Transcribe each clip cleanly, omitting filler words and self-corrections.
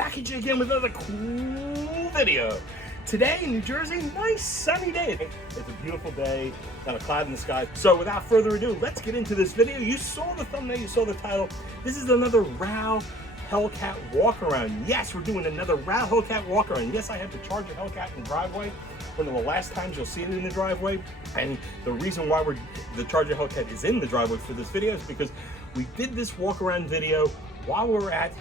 back at you again with another cool video. Today in New Jersey, nice sunny day. It's a beautiful day, not a cloud in the sky. So without further ado, let's get into this video. You saw the thumbnail, you saw the title. This is another RAL Hellcat Walkaround. Yes, we're doing another RAL Hellcat Walkaround. Yes, I have the Charger Hellcat in the driveway. One of the last times you'll see it in the driveway. And the reason why the Charger Hellcat is in the driveway for this video is because we did this walk-around video while we were at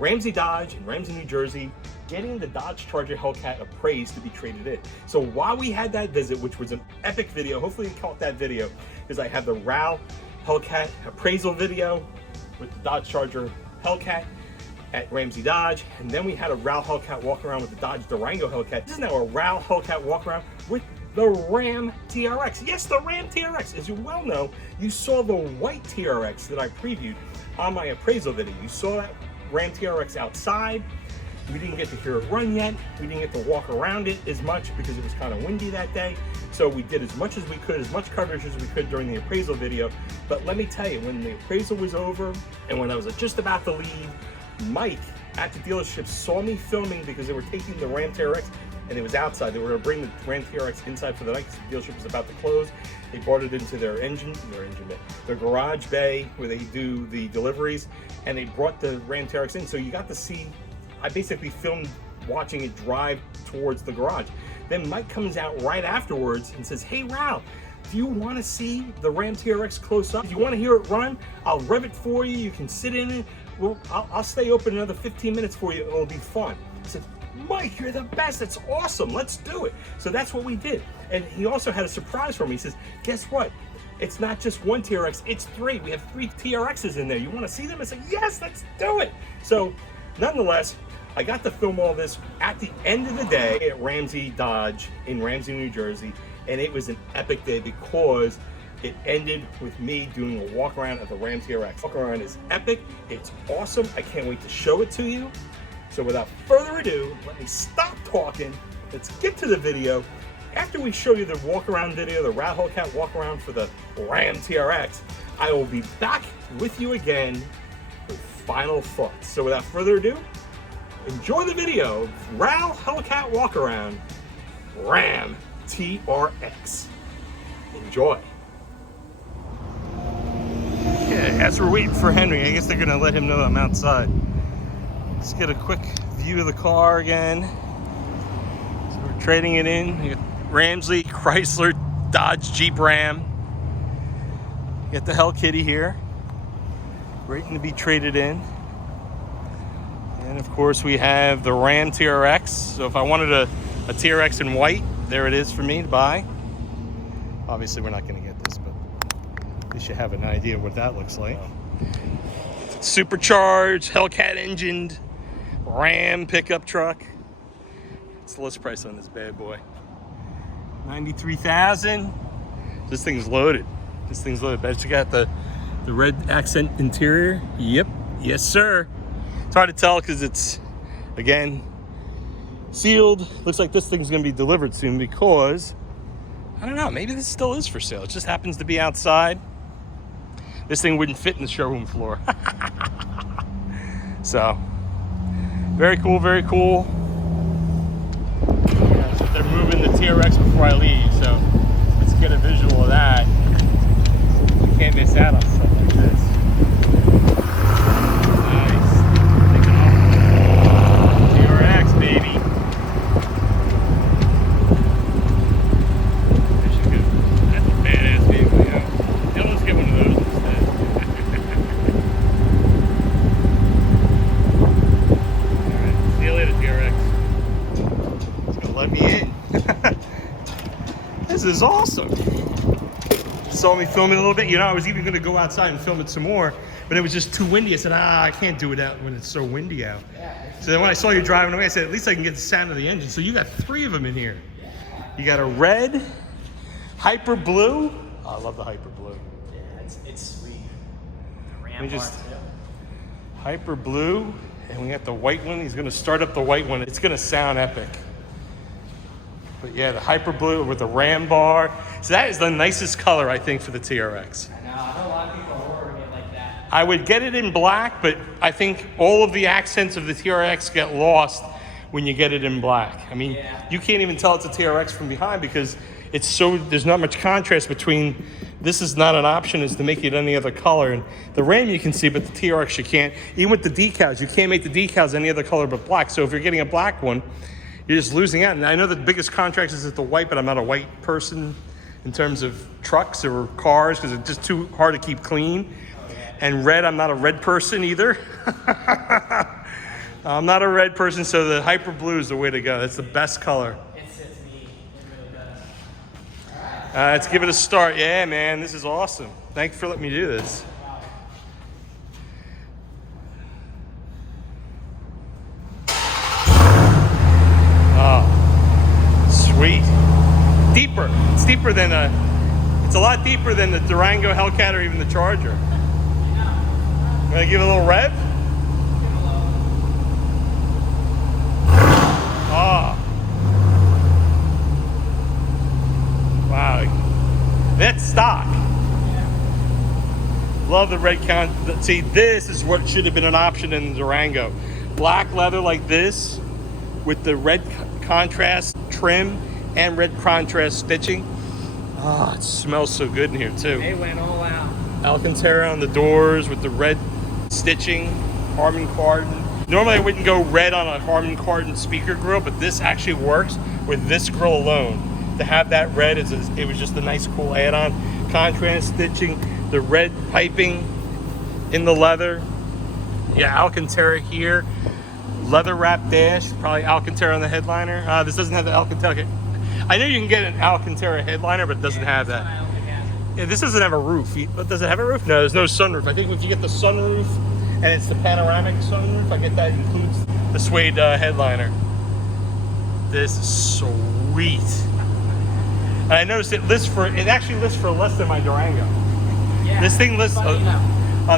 Ramsey Dodge in Ramsey, New Jersey, getting the Dodge Charger Hellcat appraised to be traded in. So while we had that visit, which was an epic video, hopefully you caught that video, because I have the RAL Hellcat appraisal video with the Dodge Charger Hellcat at Ramsey Dodge, and then we had a RAL Hellcat walk-around with the Dodge Durango Hellcat. This is now a RAL Hellcat walk-around with the RAM TRX. Yes, the RAM TRX. As you well know, you saw the white TRX that I previewed on my appraisal video. You saw that RAM TRX outside. We didn't get to hear it run yet. We didn't get to walk around it as much because it was kind of windy that day. So we did as much as we could, as much coverage as we could during the appraisal video. But let me tell you, when the appraisal was over and when I was just about to leave, Mike at the dealership saw me filming because they were taking the RAM TRX and it was outside. They were going to bring the RAM TRX inside for the night because the dealership was about to close. They brought it into their garage bay where they do the deliveries, and they brought the RAM TRX in. So you got to see, I basically filmed watching it drive towards the garage. Then Mike comes out right afterwards and says, "Hey Ralph, do you want to see the RAM TRX close up? If you want to hear it run, I'll rev it for you. You can sit in it. Well, I'll stay open another 15 minutes for you. It'll be fun." I said, "Mike, you're the best. That's awesome. Let's do it." So that's what we did. And he also had a surprise for me. He says, "Guess what? It's not just one TRX, it's three. We have 3 TRXs in there. You want to see them?" I said, "Yes, let's do it." So nonetheless, I got to film all this at the end of the day at Ramsey Dodge in Ramsey, New Jersey. And it was an epic day because it ended with me doing a walk around of the RAM TRX. Walk around is epic. It's awesome. I can't wait to show it to you. So without further ado, let me stop talking. Let's get to the video. After we show you the walk around video, the RAL Hellcat walk around for the RAM TRX, I will be back with you again with final thoughts. So without further ado, enjoy the video of RAL Hellcat walk around RAM TRX. Enjoy. Yeah, as we're waiting for Henry, I guess they're gonna let him know I'm outside. Let's get a quick view of the car again. So we're trading it in. We got Ramsey, Chrysler, Dodge, Jeep, Ram. Got the Hell Kitty here, waiting to be traded in. And of course we have the Ram TRX. So if I wanted a TRX in white, there it is for me to buy. Obviously we're not gonna get this, but at least you have an idea what that looks like. Supercharged, Hellcat engined, Ram pickup truck. What's the list price on this bad boy? $93,000. This thing's loaded. This thing's loaded. Bet you got the red accent interior. Yep, yes sir. It's hard to tell because it's, again, sealed. Looks like this thing's gonna be delivered soon because, I don't know, maybe this still is for sale. It just happens to be outside. This thing wouldn't fit in the showroom floor. So, very cool, very cool. Yeah, so they're moving the TRX before I leave, so let's get a visual of that. You can't miss out on stuff like this. Nice. Taking off. TRX, baby. That's a badass vehicle, you know. Yeah, let's get one of those instead. Alright, see you later, TRX. It's gonna let me in. This is awesome. Saw me filming a little bit. You know, I was even gonna go outside and film it some more, but it was just too windy. I said, I can't do it out when it's so windy out. So then when I saw you driving away, I said, at least I can get the sound of the engine. So you got 3 of them in here. You got a red, hyper blue. Oh, I love the hyper blue. Yeah, it's sweet. The Ram We just part, too. hyper blue, and we got the white one. He's gonna start up the white one. It's gonna sound epic. But yeah, the hyper blue with the Ram bar. So that is the nicest color, I think, for the TRX. I know a lot of people are ordering it like that. I would get it in black, but I think all of the accents of the TRX get lost when you get it in black. I mean, you can't even tell it's a TRX from behind because it's so, there's not much contrast between, this is not an option, is to make it any other color. And the Ram you can see, but the TRX you can't. Even with the decals, you can't make the decals any other color but black. So if you're getting a black one, you're just losing out. And I know the biggest contrast is at the white, but I'm not a white person in terms of trucks or cars because it's just too hard to keep clean. And red, I'm not a red person either. I'm not a red person, so the hyper blue is the way to go. That's the best color. It fits me. It really does. Let's give it a start. Yeah, man, this is awesome. Thank you for letting me do this. Oh, sweet. Deeper. It's deeper than it's a lot deeper than the Durango Hellcat or even the Charger. Gonna give it a little rev? Oh. Wow. That's stock. Love the red see, this is what should have been an option in the Durango. Black leather like this with the red contrast trim and red contrast stitching. Oh, it smells so good in here too. They went all out. Alcantara on the doors with the red stitching, Harman Kardon. Normally I wouldn't go red on a Harman Kardon speaker grill, but this actually works with this grill alone. To have that red, it was just a nice cool add-on. Contrast stitching, the red piping in the leather. Yeah, Alcantara here. Leather wrap dash, probably Alcantara on the headliner. This doesn't have the Alcantara. I know you can get an Alcantara headliner, but it doesn't have that. Yeah, this doesn't have a roof. Does it have a roof? No, there's no sunroof. I think if you get the sunroof and it's the panoramic sunroof, I get that includes the suede headliner. This is sweet. And I noticed it actually lists for less than my Durango. Yeah, this thing lists.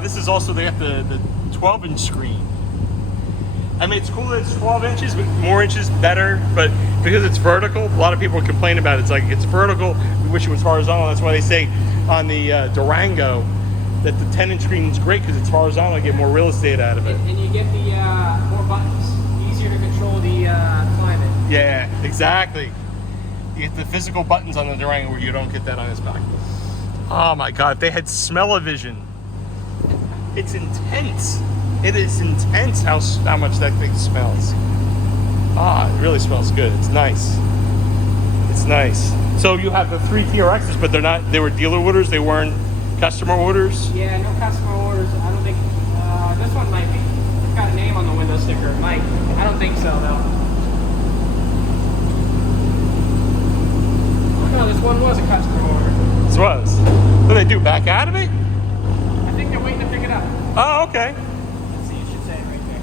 This is also, they got the 12-inch screen. I mean, it's cool that it's 12 inches, but more inches better. But because it's vertical, a lot of people complain about it. It's like, it's vertical, we wish it was horizontal. That's why they say on the Durango that the 10-inch screen is great because it's horizontal, you get more real estate out of it. And you get the more buttons, easier to control the climate. Yeah, exactly. You get the physical buttons on the Durango where you don't get that on this back. Oh my God, if they had smell-o-vision. It's intense. It is intense how much that thing smells. It really smells good. It's nice. It's nice. So you have the 3 TRXs, but they were dealer orders, they weren't customer orders? Yeah, no customer orders. I don't think, this one might be. It's got a name on the window sticker. It might. I don't think so, though. Oh no, this one was a customer order. This was? What do they do, back out of it? I think they're waiting to pick it up. Oh, okay. Let's see, it should say it right there.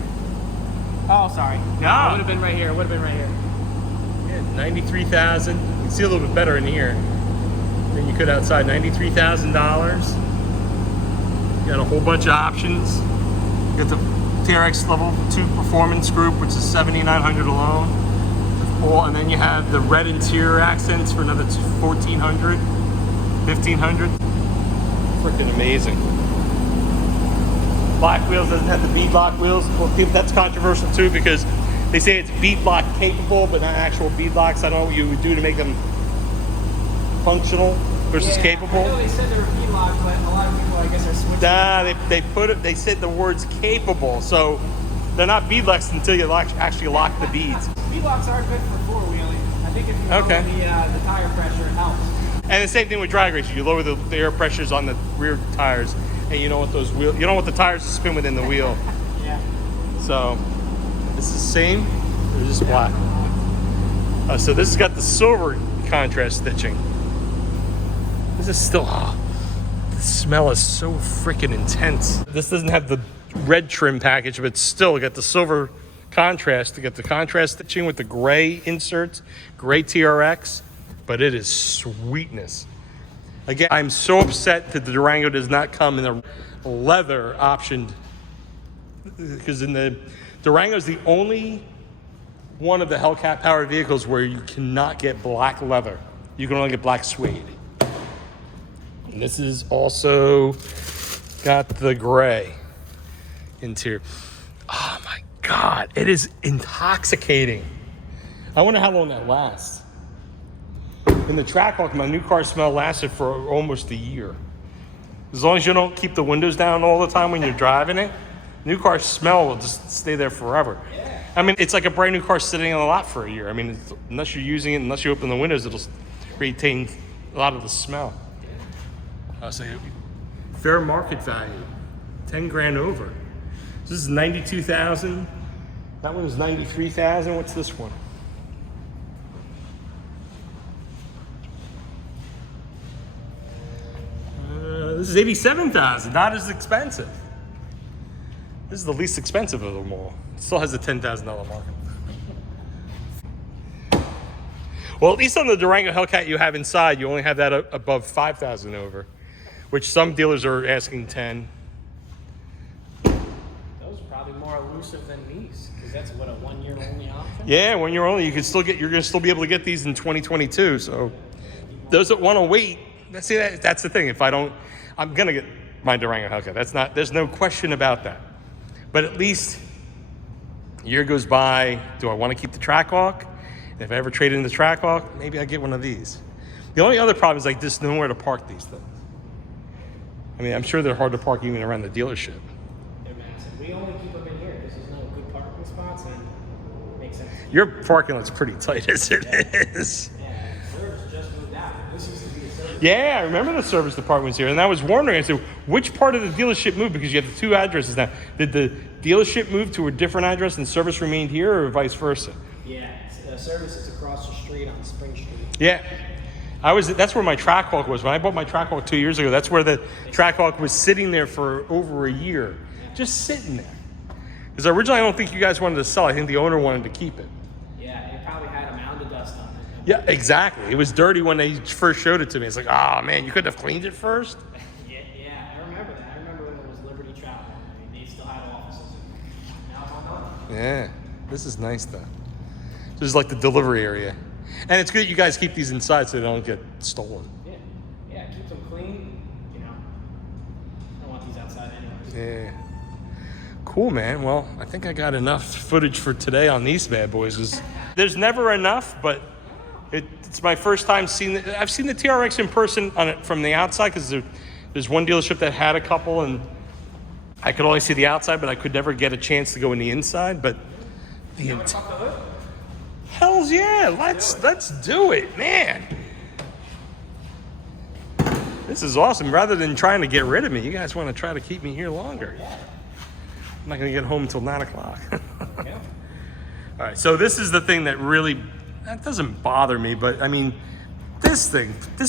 Oh, sorry. Yeah. It would have been right here. It would have been right here. Yeah, 93,000. You can see a little bit better in here than you could outside. $93,000. You got a whole bunch of options. You got the TRX Level 2 Performance Group, which is $7,900 alone. And then you have the red interior accents for another $1,400, $1,500. Freaking amazing. Black wheels, doesn't have the beadlock wheels. Well, that's controversial too because they say it's beadlock capable, but not actual beadlocks. I don't know what you would do to make them functional versus capable. I know they said they were beadlock, but a lot of people, I guess, are switching. Nah, they said the words capable, so they're not beadlocks until you actually lock the beads. Beadlocks are good for four-wheeling. I think if you lower the tire pressure, it helps. And the same thing with drag racing. You lower the air pressures on the rear tires, and you don't want those wheels. You don't want the tires to spin within the wheel. Yeah. So this is the same. Or just black. So this has got the silver contrast stitching. This is still. The smell is so freaking intense. This doesn't have the red trim package, but still got the silver contrast. You got the contrast stitching with the gray inserts, gray TRX. But it is sweetness. Again, I'm so upset that the Durango does not come in a leather option because in the Durango is the only one of the Hellcat powered vehicles where you cannot get black leather. You can only get black suede. And this is also got the gray interior. Oh my God, it is intoxicating. I wonder how long that lasts. In the Trackhawk, my new car smell lasted for almost a year. As long as you don't keep the windows down all the time when you're driving it, new car smell will just stay there forever. I mean, it's like a brand new car sitting on the lot for a year. I mean, unless you're using it, unless you open the windows, it'll retain a lot of the smell. So fair market value, 10 grand over. This is 92,000. That one is 93,000. What's this one? This is 87,000. Not as expensive. This is the least expensive of them all. It still has a $10,000 market. Well, at least on the Durango Hellcat you have inside, you only have that above 5,000 over, which some dealers are asking 10. Those are probably more elusive than these, because that's what, a 1 year only option? Yeah, 1 year only. You can still get. You're gonna still be able to get these in 2022. So those that want to wait, that's the thing. If I don't, I'm gonna get my Durango Hellcat. There's no question about that. But at least a year goes by. Do I want to keep the Trackhawk? If I ever trade in the Trackhawk, maybe I get one of these. The only other problem is I just know where to park these things. I mean, I'm sure they're hard to park even around the dealership. They're massive. We only keep them in here because there's no good parking spots, and it makes sense. Your parking lot's pretty tight as it is. Yeah, service just moved out. This used to be a service. Yeah, I remember the service department was here, and I was wondering, I said, which part of the dealership moved? Because you have the two addresses now. Did the dealership move to a different address and service remained here, or vice versa? Yeah, service is across the street on Spring Street. Yeah. That's where my Trackhawk was. When I bought my Trackhawk 2 years ago, that's where the Trackhawk was sitting there for over a year. Just sitting there. Because originally I don't think you guys wanted to sell. I think the owner wanted to keep it. Yeah, it probably had a mound of dust on it. Yeah, exactly. It was dirty when they first showed it to me. It's like, oh man, you couldn't have cleaned it first? Yeah, I remember that. I remember when there was Liberty Travel. I mean, they still had offices. Now it's all gone. Yeah, this is nice though. This is like the delivery area. And it's good that you guys keep these inside so they don't get stolen. Yeah, it keeps them clean, you know. I don't want these outside anyways. Yeah. Cool, man. Well, I think I got enough footage for today on these bad boys. There's never enough, but it's my first time seeing it. I've seen the TRX in person from the outside because there's one dealership that had a couple, and I could only see the outside, but I could never get a chance to go in the inside. But hells yeah, let's do it, man. This is awesome. Rather than trying to get rid of me, you guys want to try to keep me here longer. I'm not going to get home until 9 o'clock. Yeah. All right, so this is the thing that doesn't bother me, but I mean, this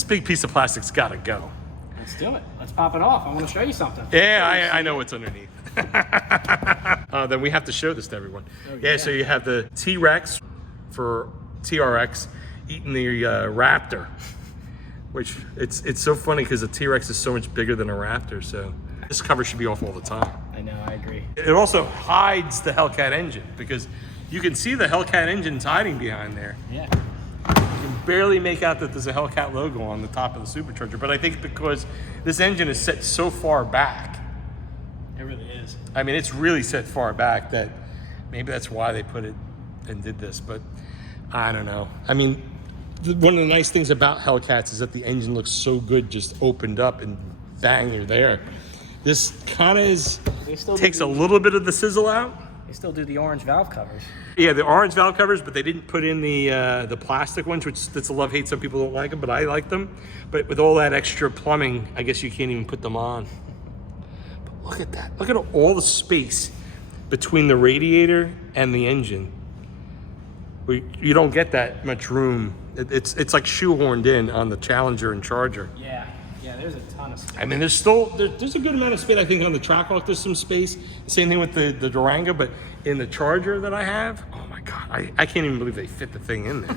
big piece of plastic's got to go. Let's do it. Let's pop it off. I want to show you something. Yeah, I know what's underneath. Then we have to show this to everyone. Oh, yeah, so you have the T-Rex for TRX eating the Raptor, which it's so funny because the T-Rex is so much bigger than a Raptor, so this cover should be off all the time. I know, I agree. It also hides the Hellcat engine because you can see the Hellcat engine's hiding behind there. Yeah. You can barely make out that there's a Hellcat logo on the top of the supercharger, but I think because this engine is set so far back. It really is. I mean, it's really set far back that maybe that's why they put it and did this, but I don't know. I mean, one of the nice things about Hellcats is that the engine looks so good just opened up and bang, you're there. This kind of takes a little bit of the sizzle out. They still do the orange valve covers. Yeah, the orange valve covers, but they didn't put in the plastic ones, which that's a love-hate. Some people don't like them, but I like them. But with all that extra plumbing, I guess you can't even put them on. But look at that. Look at all the space between the radiator and the engine. You don't get that much room. It's like shoehorned in on the Challenger and Charger. Yeah, there's a ton of space. I mean, there's a good amount of space. I think on the Trackhawk there's some space. Same thing with the Durango, but in the Charger that I have, oh my God, I can't even believe they fit the thing in there.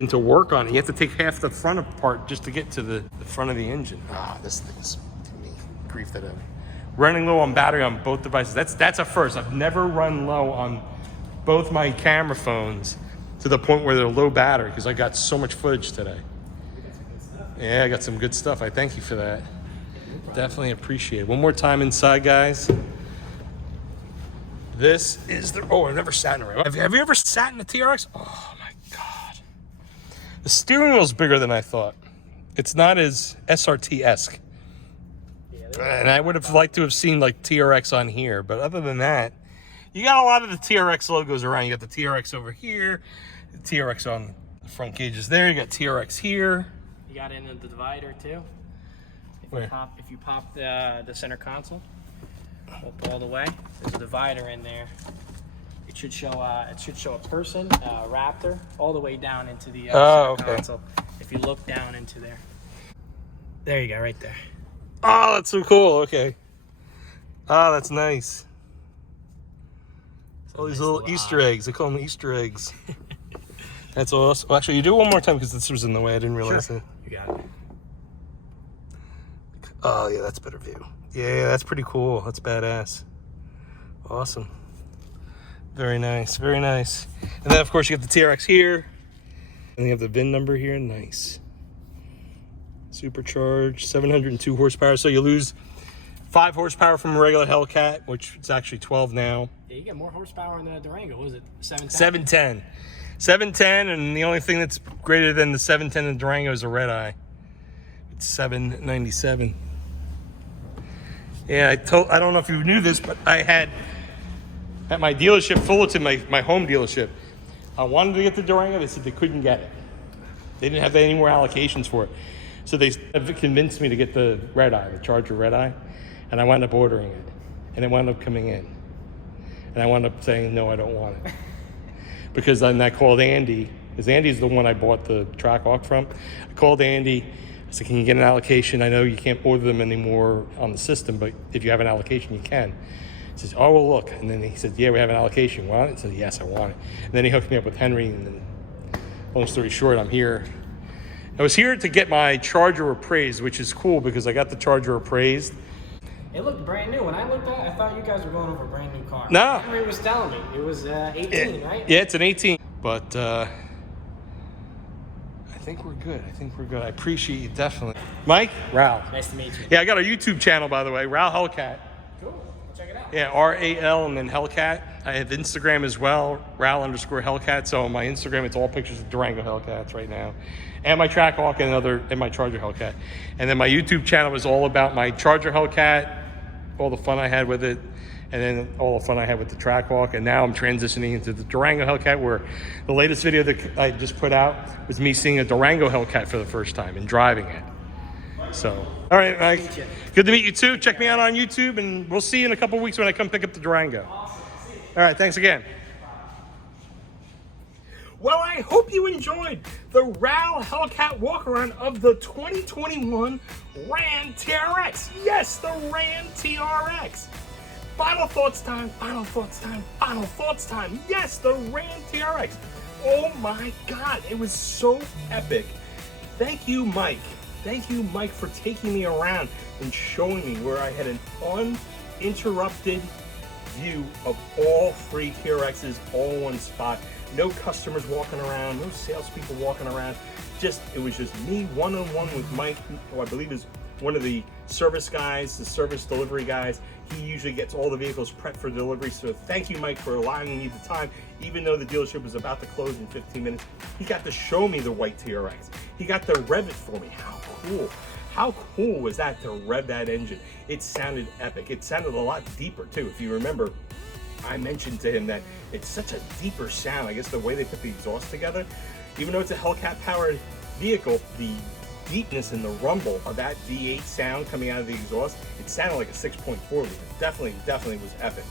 And to work on it, you have to take half the front apart just to get to the front of the engine. This thing's giving me grief that I'm running low on battery on both devices. That's a first. I've never run low on both my camera phones to the point where they're low battery because I got so much footage today. Yeah, I got some good stuff. I thank you for that. Definitely appreciate it. One more time inside, guys. This is the... Oh, I've never sat in a Ram. Have you ever sat in a TRX? Oh, my God. The steering wheel's bigger than I thought. It's not as SRT-esque. Yeah, and I would have liked to have seen, like, TRX on here. But other than that, you got a lot of the TRX logos around. You got the TRX over here, the TRX on the front cages there. You got TRX here. You got it in the divider, too. If you pop the center console up all the way, there's a divider in there. It should show a person, a Raptor, all the way down into the center console. If you look down into there you go, right there. Oh, that's so cool. Okay. Oh, that's nice. All these little Easter eggs. They call them Easter eggs. That's awesome. Well, actually, you do it one more time because this was in the way. I didn't realize it. You got it. Oh, yeah, that's a better view. Yeah, that's pretty cool. That's badass. Awesome. Very nice, very nice. And then, of course, you have the TRX here. And you have the VIN number here. Nice. Supercharged, 702 horsepower. So you lose 5 horsepower from a regular Hellcat, which is actually 12 now. Yeah, you get more horsepower in the Durango. What was it 710? 710. 710, and the only thing that's greater than the 710 in the Durango is a red eye. It's 797. Yeah, I don't know if you knew this, but I had at my dealership, Fullerton, my home dealership, I wanted to get the Durango. They said they couldn't get it. They didn't have any more allocations for it. So they convinced me to get the red eye, the Charger red eye, and I wound up ordering it. And it wound up coming in. And I wound up saying, no, I don't want it. Because then I called Andy, because Andy's the one I bought the Trackhawk from. I called Andy. I said, can you get an allocation? I know you can't order them anymore on the system, but if you have an allocation, you can. He says, oh, well, look. And then he said, yeah, we have an allocation. You want it? I said, yes, I want it. And then he hooked me up with Henry. And then, long story short, I'm here. I was here to get my Charger appraised, which is cool because I got the Charger appraised. It looked brand new. When I looked at it, I thought you guys were going over a brand new car. No. Henry was telling me. It was 18, right? Yeah, it's an 18. But I think we're good. I appreciate you, definitely. Mike? Ral. Nice to meet you. Yeah, I got a YouTube channel, by the way, Ral Hellcat. Cool. We'll check it out. Yeah, R-A-L and then Hellcat. I have Instagram as well, Ral_Hellcat. So on my Instagram, it's all pictures of Durango Hellcats right now. And my Trackhawk and my Charger Hellcat. And then my YouTube channel is all about my Charger Hellcat, all the fun I had with it, and then all the fun I had with the Trackhawk. And now I'm transitioning into the Durango Hellcat, where the latest video that I just put out was me seeing a Durango Hellcat for the first time and driving it. So, all right, Mike. Good to meet you too. Check me out on YouTube, and we'll see you in a couple weeks when I come pick up the Durango. All right, thanks again. Well, I hope you enjoyed the Ral Hellcat walk-around of the 2021 RAM TRX. Yes, the RAM TRX. Final thoughts time, final thoughts time, final thoughts time. Yes, the RAM TRX. Oh my God, it was so epic. Thank you, Mike. Thank you, Mike, for taking me around and showing me where I had an uninterrupted view of all 3 TRXs all in one spot. No customers walking around, no salespeople walking around. It was just me one-on-one with Mike, who I believe is one of the service guys, the service delivery guys. He usually gets all the vehicles prepped for delivery. So thank you, Mike, for allowing me the time. Even though the dealership was about to close in 15 minutes, he got to show me the white TRX. He got to rev it for me. How cool. How cool was that to rev that engine? It sounded epic. It sounded a lot deeper too. If you remember, I mentioned to him that it's such a deeper sound. I guess the way they put the exhaust together, even though it's a Hellcat powered vehicle, the deepness and the rumble of that V8 sound coming out of the exhaust, it sounded like a 6.4 liter. Definitely was epic.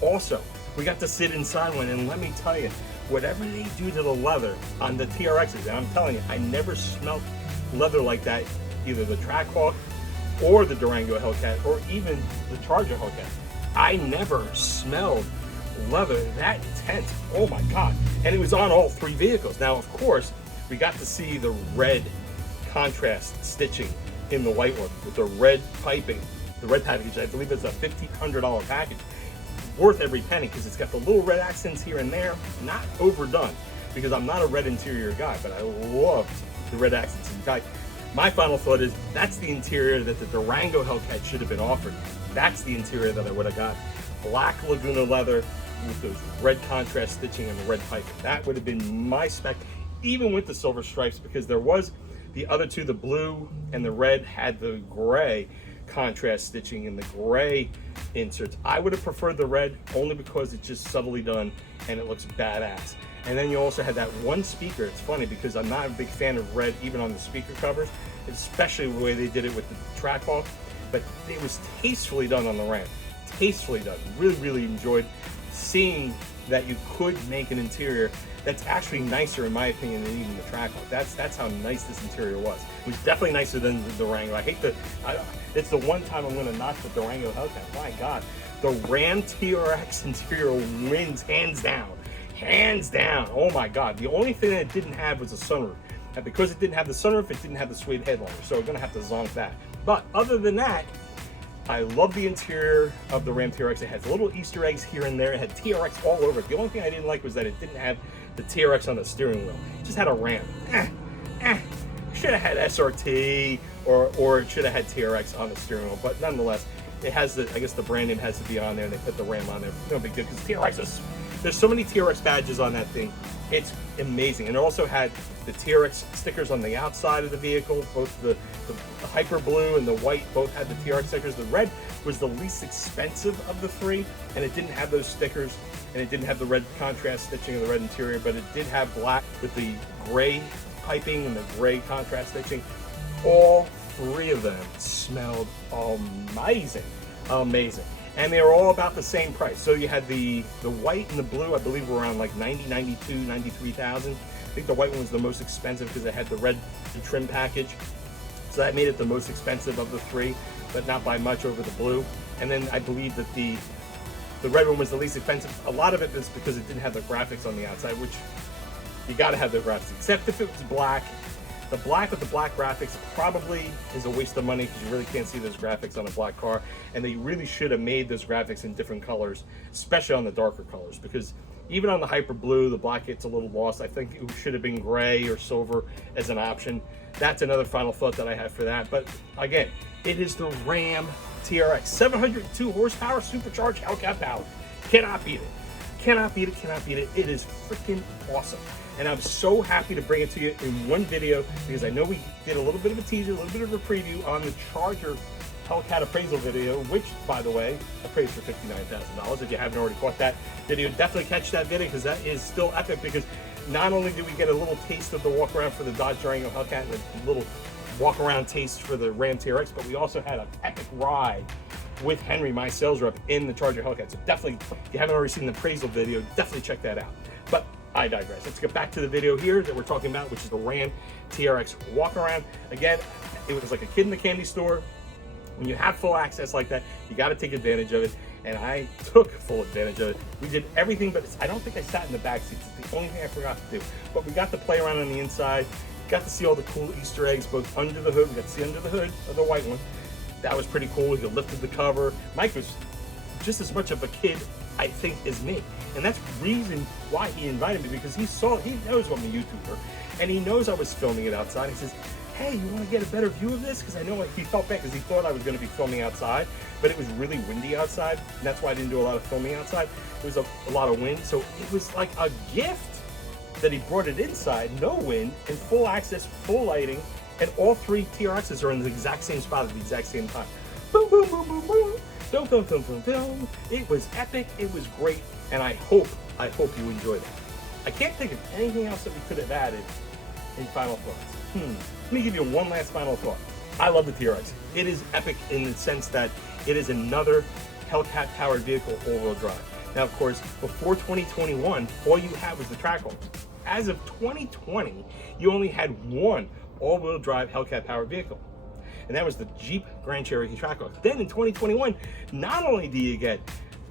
Also, we got to sit inside one, and let me tell you, whatever they do to the leather on the TRXs, and I'm telling you, I never smelled leather like that, either the Trackhawk or the Durango Hellcat, or even the Charger Hellcat. I never smelled leather that intense. Oh my God. And it was on all 3 vehicles. Now, of course, we got to see the red contrast stitching in the white one with the red piping. The red package, I believe it's a $1,500 package. Worth every penny because it's got the little red accents here and there. Not overdone because I'm not a red interior guy, but I loved the red accents. In fact, My final thought is that's the interior that the Durango Hellcat should have been offered. That's the interior that I would have got. Black Laguna leather with those red contrast stitching and the red piping. That would have been my spec, even with the silver stripes, because there was the other two, the blue and the red had the gray contrast stitching and the gray inserts. I would have preferred the red only because it's just subtly done and it looks badass. And then you also had that one speaker. It's funny because I'm not a big fan of red even on the speaker covers, especially the way they did it with the Trackhawk, but it was tastefully done on the Ram. Tastefully done. Really, really enjoyed seeing that you could make an interior that's actually nicer, in my opinion, than even the Trackhawk. That's how nice this interior was. It was definitely nicer than the Durango. It's the one time I'm gonna knock the Durango Hellcat. My God, the Ram TRX interior wins hands down. Hands down. Oh my God. The only thing that it didn't have was a sunroof. And because it didn't have the sunroof, it didn't have the suede headliner. So we're gonna have to zonk that. But other than that, I love the interior of the Ram TRX. It has little Easter eggs here and there. It had TRX all over it. The only thing I didn't like was that it didn't have the TRX on the steering wheel. It just had a Ram. Should have had SRT or it should have had TRX on the steering wheel. But nonetheless, it has the, I guess the brand name has to be on there and they put the Ram on there. No big deal because TRX is, there's so many TRX badges on that thing. It's amazing. And it also had the TRX stickers on the outside of the vehicle. Both the Hyper Blue and the white both had the TRX stickers. The red was the least expensive of the three, and it didn't have those stickers, and it didn't have the red contrast stitching of the red interior, but it did have black with the gray piping and the gray contrast stitching. All three of them smelled amazing. Amazing. And they were all about the same price. So you had the white and the blue, I believe were around like 90, 92, 93,000. I think the white one was the most expensive because it had the red trim package. So that made it the most expensive of the three, but not by much over the blue. And then I believe that the red one was the least expensive. A lot of it is because it didn't have the graphics on the outside, which you gotta have the graphics, except if it was black. The black with the black graphics probably is a waste of money because you really can't see those graphics on a black car. And they really should have made those graphics in different colors, especially on the darker colors, because even on the Hyper Blue, the black gets a little lost. I think it should have been gray or silver as an option. That's another final thought that I have for that. But again, it is the Ram TRX, 702 horsepower, supercharged Hellcat power. Cannot beat it. Cannot beat it, cannot beat it. It is freaking awesome. And I'm so happy to bring it to you in one video because I know we did a little bit of a teaser, a little bit of a preview on the Charger Hellcat appraisal video, which, by the way, appraised for $59,000. If you haven't already caught that video, definitely catch that video because that is still epic because not only did we get a little taste of the walk around for the Dodge Durango Hellcat and a little walk around taste for the Ram TRX, but we also had an epic ride with Henry, my sales rep, in the Charger Hellcat. So definitely, if you haven't already seen the appraisal video, definitely check that out. But I digress. Let's get back to the video here that we're talking about, which is the Ram TRX walk around. Again, it was like a kid in the candy store. When you have full access like that, you got to take advantage of it. And I took full advantage of it. We did everything, but I don't think I sat in the back seats. It's the only thing I forgot to do. But we got to play around on the inside. Got to see all the cool Easter eggs, both under the hood. We got to see under the hood of the white one. That was pretty cool. He lifted the cover. Mike was just as much of a kid, I think, as me. And that's the reason why he invited me, because he knows I'm a YouTuber, and he knows I was filming it outside. He says, hey, you want to get a better view of this? Because I know he felt bad because he thought I was going to be filming outside, but it was really windy outside, and that's why I didn't do a lot of filming outside. It was a lot of wind, so it was like a gift that he brought it inside, no wind, and full access, full lighting, and all three TRXs are in the exact same spot at the exact same time. Boom, boom, boom, boom, boom. Boom, boom, boom, boom, boom. It was epic, it was great, and I hope you enjoyed it. I can't think of anything else that we could have added in final thoughts. Let me give you one last final thought. I love the TRX. It is epic in the sense that it is another Hellcat powered vehicle all-wheel drive. Now, of course, before 2021, all you had was the Trackhawk. As of 2020, you only had one all-wheel drive Hellcat powered vehicle, and that was the Jeep Grand Cherokee Trackhawk. Then in 2021, not only do you get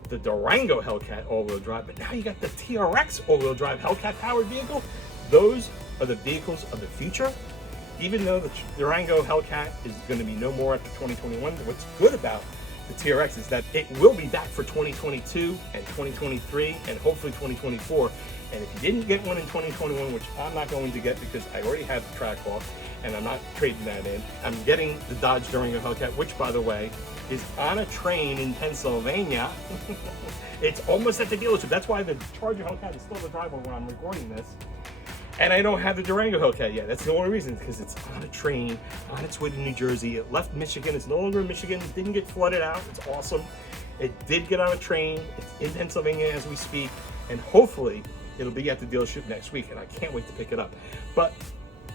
the Durango Hellcat all-wheel drive, but now you got the TRX all-wheel drive Hellcat powered vehicle. Those are the vehicles of the future. Even though the Durango Hellcat is going to be no more after 2021, what's good about the TRX is that it will be back for 2022 and 2023 and hopefully 2024. And if you didn't get one in 2021, which I'm not going to get because I already have the Trackhawk and I'm not trading that in, I'm getting the Dodge Durango Hellcat, which by the way, is on a train in Pennsylvania. It's almost at the dealership. That's why the Charger Hellcat is still in the driveway when I'm recording this. And I don't have the Durango Hellcat yet. That's the only reason, because it's on a train, on its way to New Jersey. It left Michigan. It's no longer in Michigan. It didn't get flooded out. It's awesome. It did get on a train. It's in Pennsylvania as we speak. And hopefully it'll be at the dealership next week. And I can't wait to pick it up. But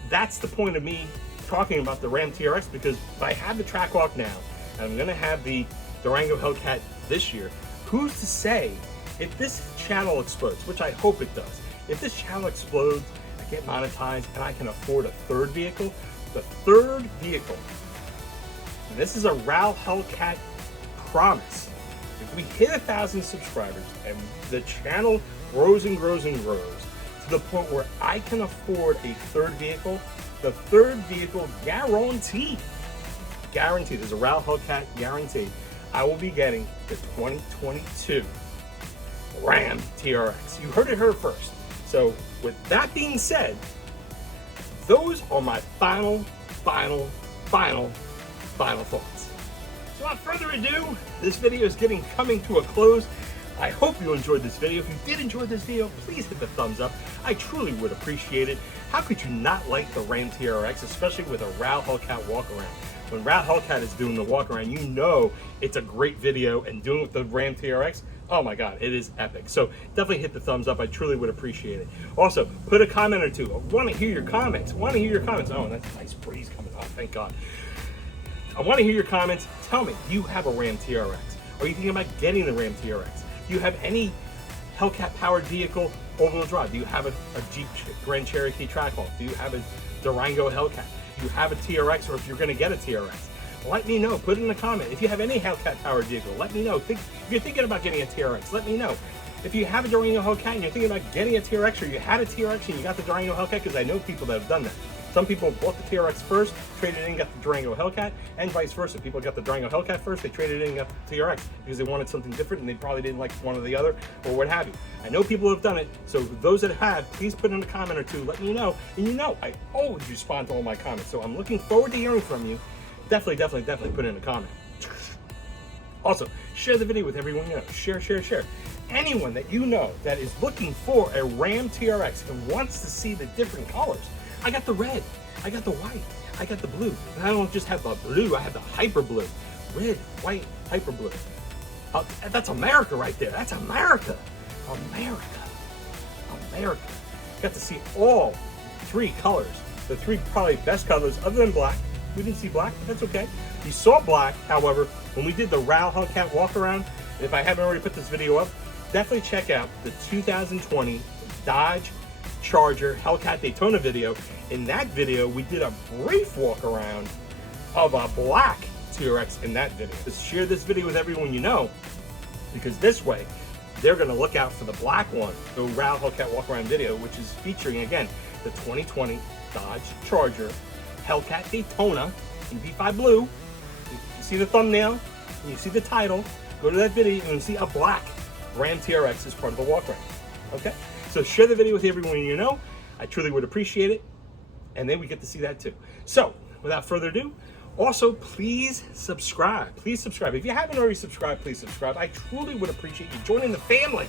that's the point of me talking about the Ram TRX, because I have the Trackhawk now, and I'm going to have the Durango Hellcat this year. Who's to say if this channel explodes, which I hope it does, if this channel explodes, I get monetized, and I can afford a third vehicle, the third vehicle, and this is a RAL Hellcat promise, if we hit 1,000 subscribers and the channel grows and grows and grows to the point where I can afford a third vehicle, the third vehicle guaranteed, there's a RAL Hellcat guaranteed, I will be getting the 2022 Ram TRX. You heard it here first. So with that being said, those are my final thoughts. So without further ado, this video is coming to a close. I hope you enjoyed this video. If you did enjoy this video, please hit the thumbs up. I truly would appreciate it. How could you not like the Ram TRX, especially with a RAL Hellcat Walkaround? When RAL Hellcat is doing the Walkaround, you know it's a great video, and doing it with the Ram TRX, oh my God, it is epic. So definitely hit the thumbs up. I truly would appreciate it. Also, put a comment or two. I want to hear your comments. Oh, that's a nice breeze coming on. Thank God. I want to hear your comments. Tell me, do you have a Ram TRX? Are you thinking about getting the Ram TRX? Do you have any Hellcat powered vehicle, all-wheel drive? Do you have a Jeep Grand Cherokee Trackhawk? Do you have a Durango Hellcat? Do you have a TRX, or if you're going to get a TRX? Let me know. Put it in a comment. If you have any Hellcat powered vehicle, let me know. If you're thinking about getting a TRX, let me know. If you have a Durango Hellcat and you're thinking about getting a TRX, or you had a TRX and you got the Durango Hellcat, because I know people that have done that. Some people bought the TRX first, traded in, got the Durango Hellcat, and vice versa. People got the Durango Hellcat first, they traded in and got the TRX because they wanted something different and they probably didn't like one or the other, or what have you. I know people have done it, so those that have, please put in a comment or two, let me know. And you know, I always respond to all my comments, so I'm looking forward to hearing from you. Definitely put in a comment. Also, share the video with everyone you know. Share. Anyone that you know that is looking for a Ram TRX and wants to see the different colors. I got the red, I got the white, I got the blue. And I don't just have the blue, I have the hyper blue. Red, white, hyper blue. That's America right there. That's America. America. Got to see all three colors. The three probably best colors other than black. We didn't see black, but that's okay. We saw black, however, when we did the RAL Hellcat Walkaround. If I haven't already put this video up, definitely check out the 2020 Dodge Charger Hellcat Daytona video. In that video, we did a brief walk around of a black TRX in that video. Just share this video with everyone you know, because this way they're going to look out for the black one, the RAL Hellcat walk around video, which is featuring again the 2020 Dodge Charger Hellcat Daytona in V5 blue. You see the thumbnail, and you see the title. Go to that video and you see a black Ram TRX as part of the walk around. Okay? So share the video with everyone you know. I truly would appreciate it. And then we get to see that too. So without further ado, also please subscribe. Please subscribe. If you haven't already subscribed, please subscribe. I truly would appreciate you joining the family,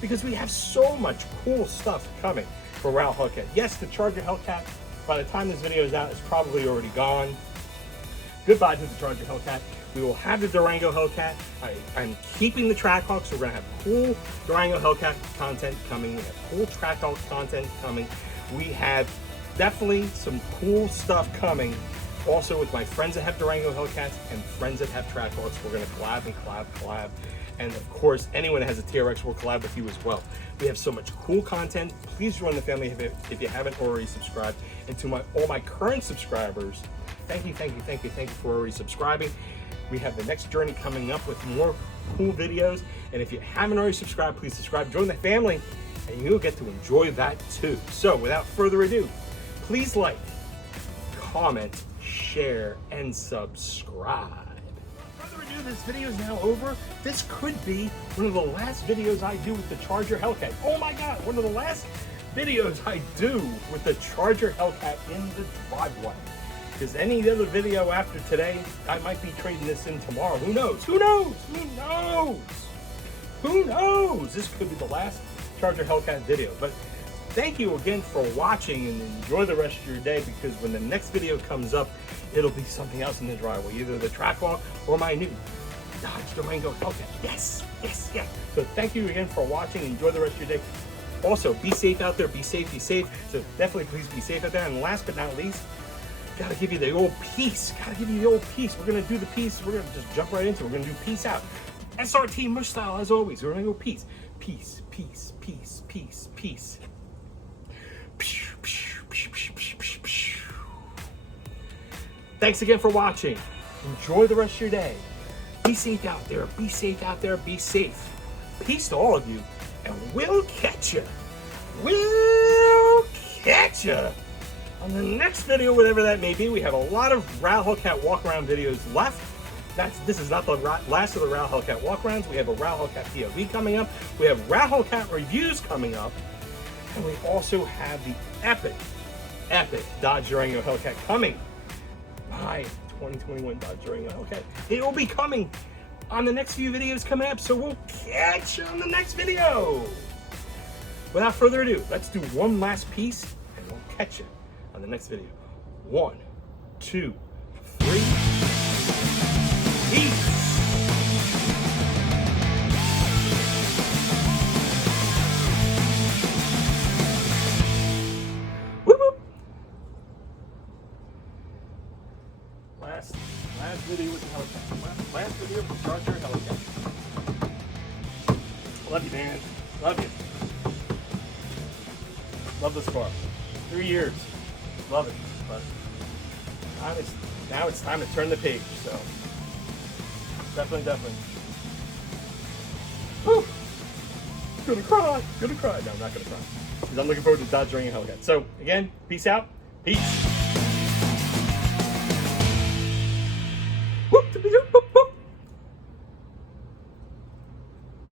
because we have so much cool stuff coming for RAL Hellcat. Yes, the Charger Hellcat, by the time this video is out, is probably already gone. Goodbye to the Charger Hellcat. We will have the Durango Hellcat. I'm keeping the Trackhawk, so we're going to have cool Durango Hellcat content coming. We have cool Trackhawk content coming. We have definitely some cool stuff coming. Also, with my friends that have Durango Hellcats and friends that have Trackhawks, we're going to collab. And of course, anyone that has a TRX will collab with you as well. We have so much cool content. Please join the family if you haven't already subscribed. And to all my current subscribers, thank you for already subscribing. We have the next journey coming up with more cool videos. And if you haven't already subscribed, please subscribe, join the family, and you'll get to enjoy that too. So without further ado, please like, comment, share, and subscribe. Without further ado, after this video is now over, this could be one of the last videos I do with the Charger Hellcat. Oh my God, one of the last videos I do with the Charger Hellcat in the driveway. Because any other video after today, I might be trading this in tomorrow. Who knows? Who knows? Who knows? Who knows? This could be the last Charger Hellcat video. But thank you again for watching, and enjoy the rest of your day, because when the next video comes up, it'll be something else in the driveway, either the track walk or my new Dodge Durango Hellcat. Yes, yes, yes. So thank you again for watching. Enjoy the rest of your day. Also, be safe out there. Be safe, be safe. So definitely please be safe out there. And last but not least, gotta give you the old peace. Gotta give you the old peace. We're gonna do the peace. We're gonna just jump right into it. We're gonna do peace out. SRT Mush style as always. We're gonna go peace. Peace, peace, peace, peace, peace. Thanks again for watching. Enjoy the rest of your day. Be safe out there. Be safe out there. Be safe. Peace to all of you. And we'll catch you. We'll catch you on the next video, whatever that may be. We have a lot of RAL Hellcat walk-around videos left. This is not the last of the RAL Hellcat walk-arounds. We have a RAL Hellcat POV coming up. We have RAL Hellcat reviews coming up. And we also have the epic Dodge Durango Hellcat coming. My 2021 Dodge Durango Hellcat. It will be coming on the next few videos coming up, so we'll catch you on the next video. Without further ado, let's do one last piece, and we'll catch you on the next video. 1, 2, 3. Peace. Last video with the Hellcat. Last video with the Charger Hellcat. Love you, man. Love you. Love this car. 3 years. Love it. But now it's time to turn the page. So definitely. Whew. Gonna cry. No, I'm not gonna cry. Because I'm looking forward to Dodge Durango Hellcat. So again, peace out. Peace.